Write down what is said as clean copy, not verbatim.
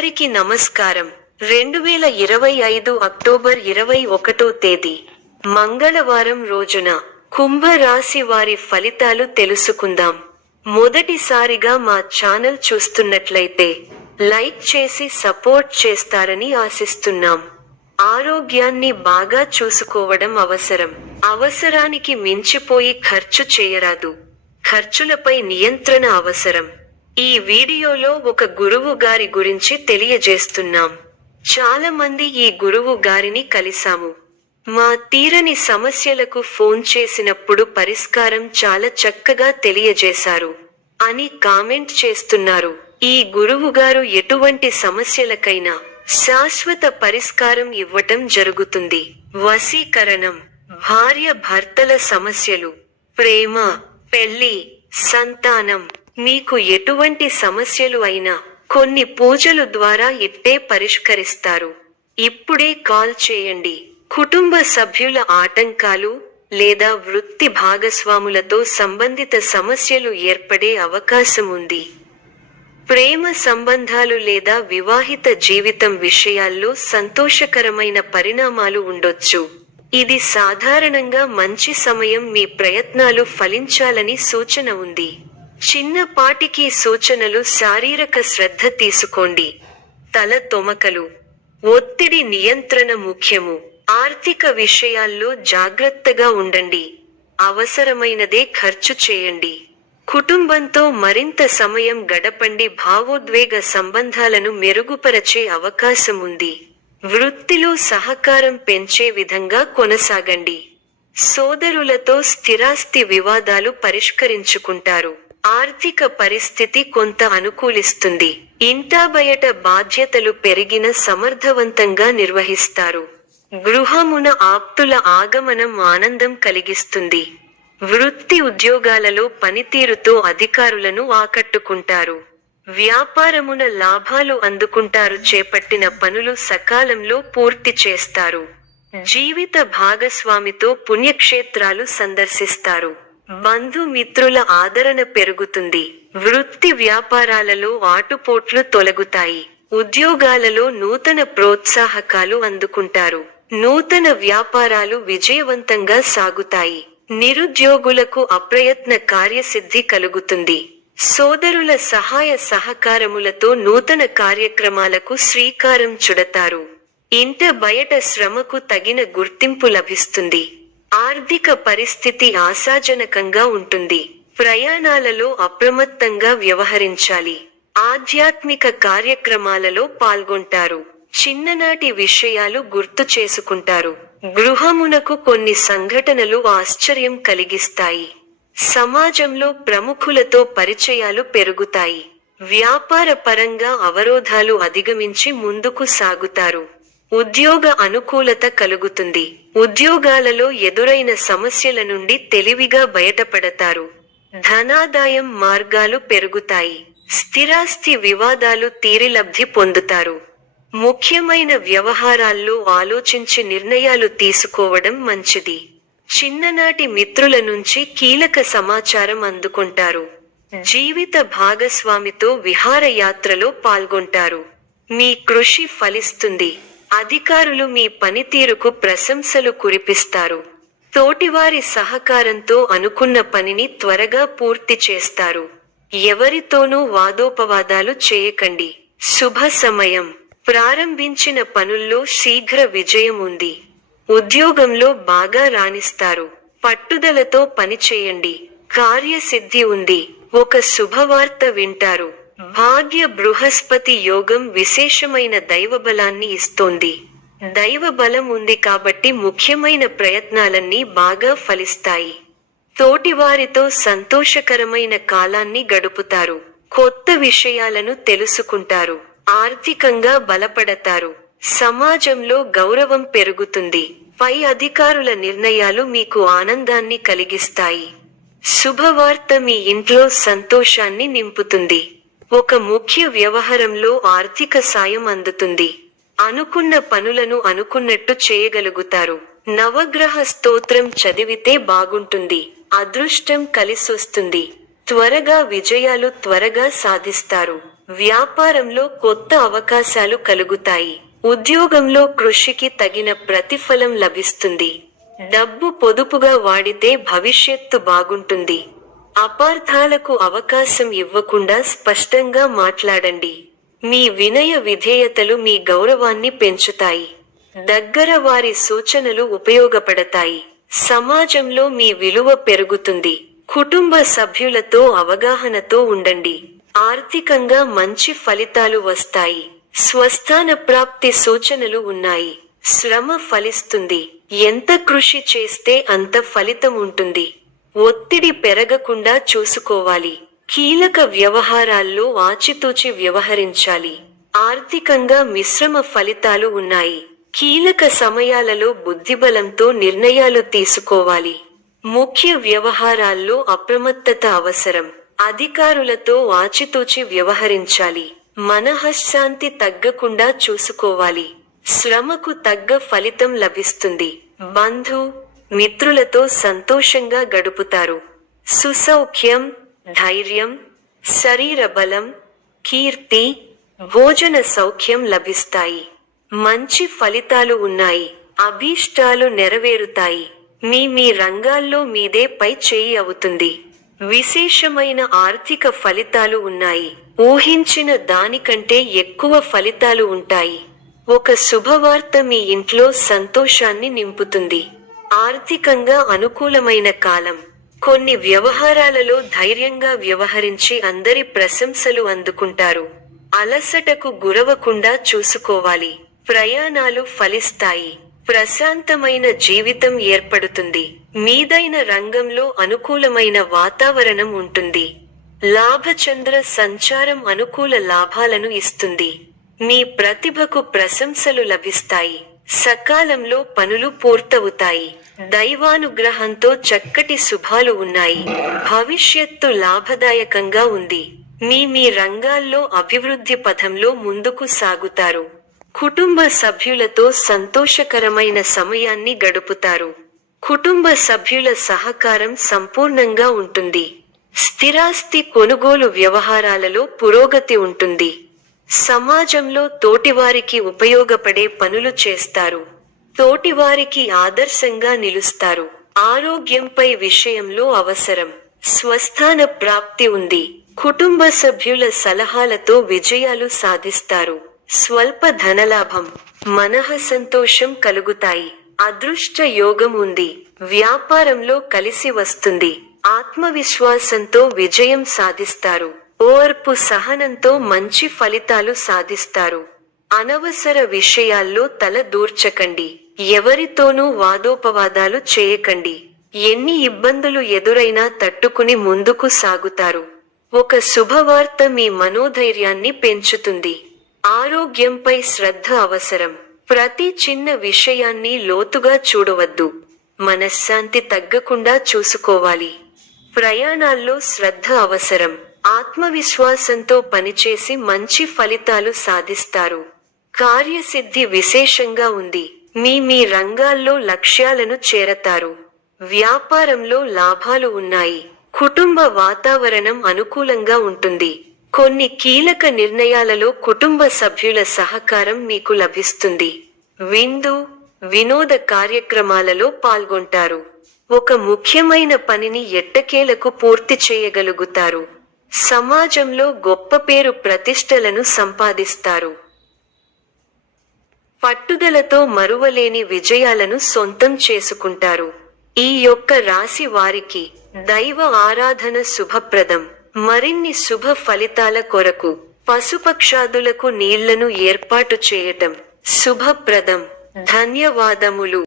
అందరికీ నమస్కారం. 2025 అక్టోబర్ 21 తేదీ మంగళవారం రోజున కుంభ రాశి వారి ఫలితాలు తెలుసుకుందాం. మొదటిసారిగా మా ఛానల్ చూస్తున్నట్లయితే లైక్ చేసి సపోర్ట్ చేస్తారని ఆశిస్తున్నాం. ఆరోగ్యాన్ని బాగా చూసుకోవడం అవసరం. అవసరానికి మించిపోయి ఖర్చు చేయరాదు. ఖర్చులపై నియంత్రణ అవసరం. ఈ వీడియోలో ఒక గురువు గారి గురించి తెలియజేస్తున్నాం. చాలా మంది ఈ గురువు గారిని కలిసాము. మా తీరని సమస్యలకు ఫోన్ చేసినప్పుడు పరిష్కారం చాలా చక్కగా తెలియజేశారు అని కామెంట్ చేస్తున్నారు. ఈ గురువుగారు ఎటువంటి సమస్యలకైనా శాశ్వత పరిష్కారం ఇవ్వటం జరుగుతుంది. వశీకరణం, భార్య భర్తల సమస్యలు, ప్రేమ, పెళ్లి, సంతానం, మీకు ఎటువంటి సమస్యలు అయినా కొన్ని పూజలు ద్వారా ఇట్టే పరిష్కరిస్తారు. ఇప్పుడే కాల్ చేయండి. కుటుంబ సభ్యుల ఆటంకాలు లేదా వృత్తి భాగస్వాములతో సంబంధిత సమస్యలు ఏర్పడే అవకాశం ఉంది. ప్రేమ సంబంధాలు లేదా వివాహిత జీవితం విషయాల్లో సంతోషకరమైన పరిణామాలు ఉండొచ్చు. ఇది సాధారణంగా మంచి సమయం. మీ ప్రయత్నాలు ఫలించాలని సూచన ఉంది. చిన్నపాటికి సూచనలు. శారీరక శ్రద్ధ తీసుకోండి. తల తొమకలు, ఒత్తిడి నియంత్రణ ముఖ్యము. ఆర్థిక విషయాల్లో జాగ్రత్తగా ఉండండి. అవసరమైనదే ఖర్చు చేయండి. కుటుంబంతో మరింత సమయం గడపండి. భావోద్వేగ సంబంధాలను మెరుగుపరచే అవకాశం ఉంది. వృత్తిలో సహకారం పెంచే విధంగా కొనసాగండి. సోదరులతో స్థిరాస్తి వివాదాలు పరిష్కరించుకుంటారు. ఆర్థిక పరిస్థితి కొంత అనుకూలిస్తుంది. ఇంటా బయట బాధ్యతలు పెరిగిన సమర్థవంతంగా నిర్వహిస్తారు. గృహమున ఆప్తుల ఆగమనం ఆనందం కలిగిస్తుంది. వృత్తి ఉద్యోగాలలో పనితీరుతో అధికారులను ఆకట్టుకుంటారు. వ్యాపారమున లాభాలు అందుకుంటారు. చేపట్టిన పనులు సకాలంలో పూర్తి చేస్తారు. జీవిత భాగస్వామితో పుణ్యక్షేత్రాలు సందర్శిస్తారు. బంధుమిత్రుల ఆదరణ పెరుగుతుంది. వృత్తి వ్యాపారాలలో ఆటుపోట్లు తొలగుతాయి. ఉద్యోగాలలో నూతన ప్రోత్సాహకాలు అందుకుంటారు. నూతన వ్యాపారాలు విజయవంతంగా సాగుతాయి. నిరుద్యోగులకు అప్రయత్న కార్యసిద్ధి కలుగుతుంది. సోదరుల సహాయ సహకారములతో నూతన కార్యక్రమాలకు శ్రీకారం చుడతారు. ఇంట బయట శ్రమకు తగిన గుర్తింపు లభిస్తుంది. ఆర్థిక పరిస్థితి ఆశాజనకంగా ఉంటుంది. ప్రయాణాలలో అప్రమత్తంగా వ్యవహరించాలి. ఆధ్యాత్మిక కార్యక్రమాలలో పాల్గొంటారు. చిన్ననాటి విషయాలు గుర్తు చేసుకుంటారు. గృహమునకు కొన్ని సంఘటనలు ఆశ్చర్యం కలిగిస్తాయి. సమాజంలో ప్రముఖులతో పరిచయాలు పెరుగుతాయి. వ్యాపార పరంగా అవరోధాలు అధిగమించి ముందుకు సాగుతారు. ఉద్యోగ అనుకూలత కలుగుతుంది. ఉద్యోగాలలో ఎదురైన సమస్యల నుండి తెలివిగా బయటపడతారు. ధనాదాయం మార్గాలు పెరుగుతాయి. స్థిరాస్తి వివాదాలు తీరి లబ్ధి పొందుతారు. ముఖ్యమైన వ్యవహారాల్లో ఆలోచించి నిర్ణయాలు తీసుకోవడం మంచిది. చిన్ననాటి మిత్రుల నుంచి కీలక సమాచారం అందుకుంటారు. జీవిత భాగస్వామితో విహారయాత్రలో పాల్గొంటారు. మీ కృషి ఫలిస్తుంది. అధికారులు మీ పనితీరుకు ప్రశంసలు కురిపిస్తారు. తోటివారి సహకారంతో అనుకున్న పనిని త్వరగా పూర్తి చేస్తారు. ఎవరితోనూ వాదోపవాదాలు చేయకండి. శుభ సమయం. ప్రారంభించిన పనుల్లో శీఘ్ర విజయం ఉంది. ఉద్యోగంలో బాగా రాణిస్తారు. పట్టుదలతో పనిచేయండి. కార్యసిద్ధి ఉంది. ఒక శుభవార్త వింటారు. భాగ్య బృహస్పతి యోగం విశేషమైన దైవబలాన్ని ఇస్తోంది. దైవబలం ఉంది కాబట్టి ముఖ్యమైన ప్రయత్నాలన్నీ బాగా ఫలిస్తాయి. తోటివారితో సంతోషకరమైన కాలాన్ని గడుపుతారు. కొత్త విషయాలను తెలుసుకుంటారు. ఆర్థికంగా బలపడతారు. సమాజంలో గౌరవం పెరుగుతుంది. పై అధికారుల నిర్ణయాలు మీకు ఆనందాన్ని కలిగిస్తాయి. శుభవార్త మీ ఇంట్లో సంతోషాన్ని నింపుతుంది. ఒక ముఖ్య వ్యవహారంలో ఆర్థిక సాయం అందుతుంది. అనుకున్న పనులను అనుకున్నట్టు చేయగలుగుతారు. నవగ్రహ స్తోత్రం చదివితే బాగుంటుంది. అదృష్టం కలిసొస్తుంది. త్వరగా విజయాలు సాధిస్తారు. వ్యాపారంలో కొత్త అవకాశాలు కలుగుతాయి. ఉద్యోగంలో కృషికి తగిన ప్రతిఫలం లభిస్తుంది. డబ్బు పొదుపుగా వాడితే భవిష్యత్తు బాగుంటుంది. అపార్థాలకు అవకాశం ఇవ్వకుండా స్పష్టంగా మాట్లాడండి. మీ వినయ విధేయతలు మీ గౌరవాన్ని పెంచుతాయి. దగ్గర వారి సూచనలు ఉపయోగపడతాయి. సమాజంలో మీ విలువ పెరుగుతుంది. కుటుంబ సభ్యులతో అవగాహనతో ఉండండి. ఆర్థికంగా మంచి ఫలితాలు వస్తాయి. స్వస్థాన ప్రాప్తి సూచనలు ఉన్నాయి. శ్రమ ఫలిస్తుంది. ఎంత కృషి చేస్తే అంత ఫలితం ఉంటుంది. ఒత్తిడి పెరగకుండా చూసుకోవాలి. కీలక వ్యవహారాల్లో ఆచితూచి వ్యవహరించాలి. ఆర్థికంగా మిశ్రమ ఫలితాలు ఉన్నాయి. కీలక సమయాలలో బుద్ధిబలంతో నిర్ణయాలు తీసుకోవాలి. ముఖ్య వ్యవహారాల్లో అప్రమత్తత అవసరం. అధికారులతో ఆచితూచి వ్యవహరించాలి. మనఃశాంతి తగ్గకుండా చూసుకోవాలి. శ్రమకు తగ్గ ఫలితం లభిస్తుంది. బంధు మిత్రులతో సంతోషంగా గడుపుతారు. సుసౌఖ్యం, ధైర్యం, శరీర బలం, కీర్తి, భోజన సౌఖ్యం లభిస్తాయి. మంచి ఫలితాలు ఉన్నాయి. అభీష్టాలు నెరవేరుతాయి. మీ రంగాల్లో మీదే పై చేయి అవుతుంది. విశేషమైన ఆర్థిక ఫలితాలు ఉన్నాయి. ఊహించిన దానికంటే ఎక్కువ ఫలితాలు ఉంటాయి. ఒక శుభవార్త మీ ఇంట్లో సంతోషాన్ని నింపుతుంది. ఆర్థికంగా అనుకూలమైన కాలం. కొన్ని వ్యవహారాలలో ధైర్యంగా వ్యవహరించి అందరి ప్రశంసలు అందుకుంటారు. అలసటకు గురవకుండా చూసుకోవాలి. ప్రయాణాలు ఫలిస్తాయి. ప్రశాంతమైన జీవితం ఏర్పడుతుంది. మీదైన రంగంలో అనుకూలమైన వాతావరణం ఉంటుంది. లాభచంద్ర సంచారం అనుకూల లాభాలను ఇస్తుంది. మీ ప్రతిభకు ప్రశంసలు లభిస్తాయి. సకాలంలో పనులు పూర్తవుతాయి. దైవానుగ్రహంతో చక్కటి శుభాలు ఉన్నాయి. భవిష్యత్తు లాభదాయకంగా ఉంది. మీ రంగాల్లో అభివృద్ధి పథంలో ముందుకు సాగుతారు. కుటుంబ సభ్యులతో సంతోషకరమైన సమయాన్ని గడుపుతారు. కుటుంబ సభ్యుల సహకారం సంపూర్ణంగా ఉంటుంది. స్థిరాస్తి కొనుగోలు వ్యవహారాలలో పురోగతి ఉంటుంది. సమాజంలో తోటివారికి ఉపయోగపడే పనులు చేస్తారు. తోటివారికి ఆదర్శంగా నిలుస్తారు. ఆరోగ్యంపై విషయంలో అవసరం. స్వస్థాన ప్రాప్తి ఉంది. కుటుంబ సభ్యుల సలహాలతో విజయాలు సాధిస్తారు. స్వల్ప ధనలాభం, మనఃసంతోషం కలుగుతాయి. అదృష్ట యోగం ఉంది. వ్యాపారంలో కలిసి వస్తుంది. ఆత్మవిశ్వాసంతో విజయం సాధిస్తారు. ఓర్పు సహనంతో మంచి ఫలితాలు సాధిస్తారు. అనవసర విషయాల్లో తల దూర్చకండి. ఎవరితోనూ వాదోపవాదాలు చేయకండి. ఎన్ని ఇబ్బందులు ఎదురైనా తట్టుకుని ముందుకు సాగుతారు. ఒక శుభవార్త మీ మనోధైర్యాన్ని పెంచుతుంది. ఆరోగ్యంపై శ్రద్ధ అవసరం. ప్రతి చిన్న విషయాన్ని లోతుగా చూడవద్దు. మనశ్శాంతి తగ్గకుండా చూసుకోవాలి. ప్రయాణాల్లో శ్రద్ధ అవసరం. ఆత్మవిశ్వాసంతో పనిచేసి మంచి ఫలితాలు సాధిస్తారు. కార్యసిద్ధి విశేషంగా ఉంది. మీ రంగాల్లో లక్ష్యాలను చేరతారు. వ్యాపారంలో లాభాలు ఉన్నాయి. కుటుంబ వాతావరణం అనుకూలంగా ఉంటుంది. కొన్ని కీలక నిర్ణయాలలో కుటుంబ సభ్యుల సహకారం మీకు లభిస్తుంది. వినోద కార్యక్రమాలలో పాల్గొంటారు. ఒక ముఖ్యమైన పనిని ఎట్టకేలకు పూర్తి చేయగలుగుతారు. సమాజంలో గొప్ప పేరు ప్రతిష్టలను సంపాదిస్తారు. పట్టుదలతో మరువలేని విజయాలను సొంతం చేసుకుంటారు. ఈ యొక్క రాశి వారికి దైవ ఆరాధన శుభప్రదం. మరిన్ని శుభ ఫలితాల కొరకు పశుపక్షాదులకు నీళ్లను ఏర్పాటు చేయటం శుభప్రదం. ధన్యవాదములు.